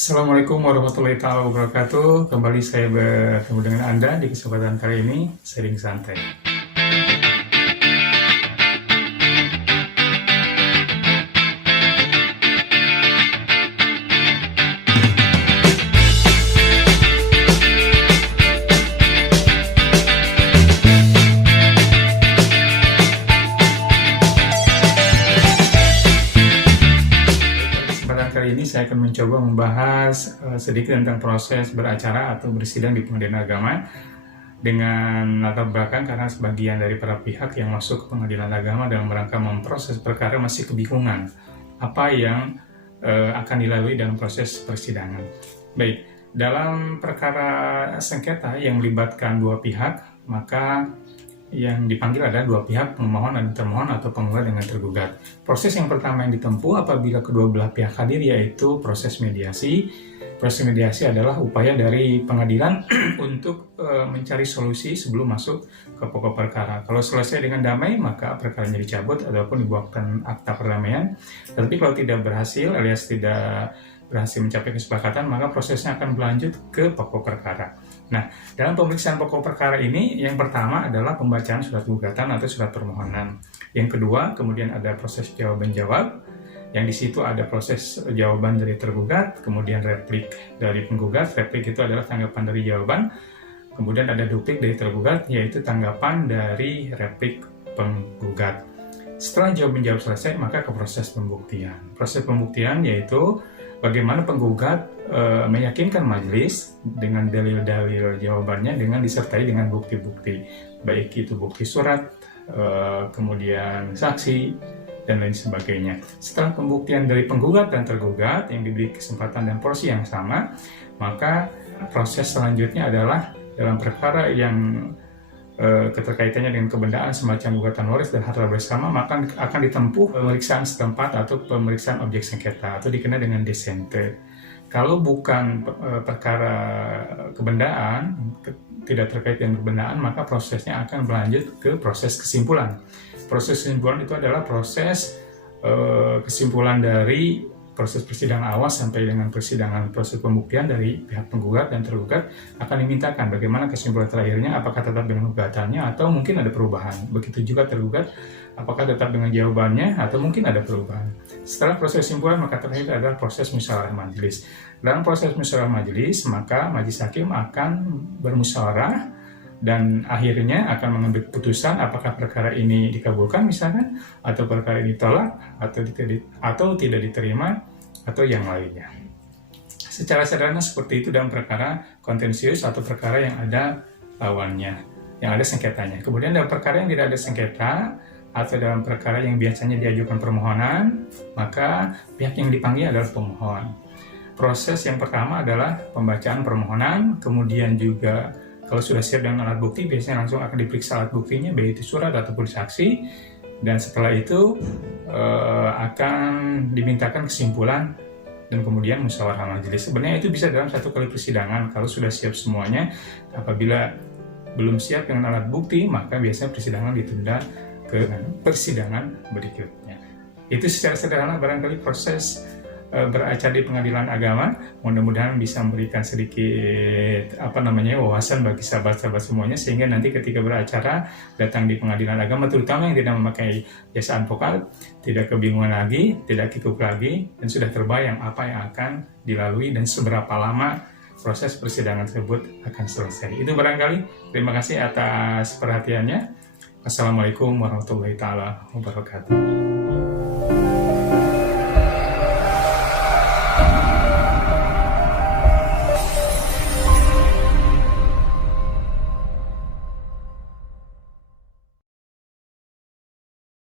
Assalamualaikum warahmatullahi wabarakatuh. Kembali saya bertemu dengan Anda di kesempatan kali ini, Sharing Santai. Kali ini saya akan mencoba membahas sedikit tentang proses beracara atau bersidang di pengadilan agama dengan latar belakang karena sebagian dari para pihak yang masuk ke pengadilan agama dalam rangka memproses perkara masih kebingungan apa yang akan dilalui dalam proses persidangan. Baik, dalam perkara sengketa yang melibatkan dua pihak, maka yang dipanggil adalah dua pihak, pemohon dan termohon atau penggugat dengan tergugat. Proses yang pertama yang ditempuh apabila kedua belah pihak hadir yaitu proses mediasi. Proses mediasi adalah upaya dari pengadilan untuk mencari solusi sebelum masuk ke pokok perkara. Kalau selesai dengan damai, maka perkaranya dicabut ataupun dibuatkan akta perdamaian. Tetapi kalau tidak berhasil alias tidak berhasil mencapai kesepakatan, maka prosesnya akan berlanjut ke pokok perkara. Nah, dalam pemeriksaan pokok perkara ini, yang pertama adalah pembacaan surat gugatan atau surat permohonan. Yang kedua, kemudian ada proses jawaban-jawab, yang di situ ada proses jawaban dari tergugat, kemudian replik dari penggugat. Replik itu adalah tanggapan dari jawaban. Kemudian ada duplik dari tergugat, yaitu tanggapan dari replik penggugat. Setelah jawaban-jawab selesai, maka ke proses pembuktian. Proses pembuktian yaitu bagaimana penggugat meyakinkan majelis dengan dalil-dalil jawabannya dengan disertai dengan bukti-bukti, baik itu bukti surat, kemudian saksi, dan lain sebagainya. Setelah pembuktian dari penggugat dan tergugat yang diberi kesempatan dan porsi yang sama, maka proses selanjutnya adalah dalam perkara yang keterkaitannya dengan kebendaan semacam gugatan waris dan harta bersama, maka akan ditempuh pemeriksaan setempat atau pemeriksaan objek sengketa atau dikenal dengan desente. Kalau bukan perkara kebendaan, tidak terkait dengan kebendaan, maka prosesnya akan berlanjut ke proses kesimpulan. Proses kesimpulan itu adalah proses kesimpulan dari proses persidangan awal sampai dengan persidangan proses pembuktian dari pihak penggugat dan tergugat akan dimintakan bagaimana kesimpulan terakhirnya, apakah tetap dengan gugatannya atau mungkin ada perubahan. Begitu juga tergugat, apakah tetap dengan jawabannya atau mungkin ada perubahan. Setelah proses kesimpulan, maka terakhir adalah proses musyawarah majelis. Dalam proses musyawarah majelis, maka majelis hakim akan bermusyawarah dan akhirnya akan mengambil keputusan apakah perkara ini dikabulkan misalkan, atau perkara ini ditolak, atau tidak diterima, atau yang lainnya. Secara sederhana seperti itu dalam perkara kontensius atau perkara yang ada lawannya, yang ada sengketanya. Kemudian dalam perkara yang tidak ada sengketa, atau dalam perkara yang biasanya diajukan permohonan, maka pihak yang dipanggil adalah pemohon. Proses yang pertama adalah pembacaan permohonan, kemudian juga kalau sudah siap dengan alat bukti, biasanya langsung akan diperiksa alat buktinya, baik itu surat ataupun saksi, dan setelah itu akan dimintakan kesimpulan dan kemudian musyawarah majelis. Sebenarnya itu bisa dalam satu kali persidangan kalau sudah siap semuanya. Apabila belum siap dengan alat bukti, maka biasanya persidangan ditunda ke persidangan berikutnya. Itu secara sederhana barangkali proses beracara di pengadilan agama. Mudah-mudahan bisa memberikan sedikit wawasan bagi sahabat-sahabat semuanya, sehingga nanti ketika beracara datang di pengadilan agama, terutama yang tidak memakai jasa advokat, tidak kebingungan lagi, tidak kikuk lagi, dan sudah terbayang apa yang akan dilalui dan seberapa lama proses persidangan tersebut akan selesai. Itu barangkali. Terima kasih atas perhatiannya. Assalamualaikum warahmatullahi wabarakatuh.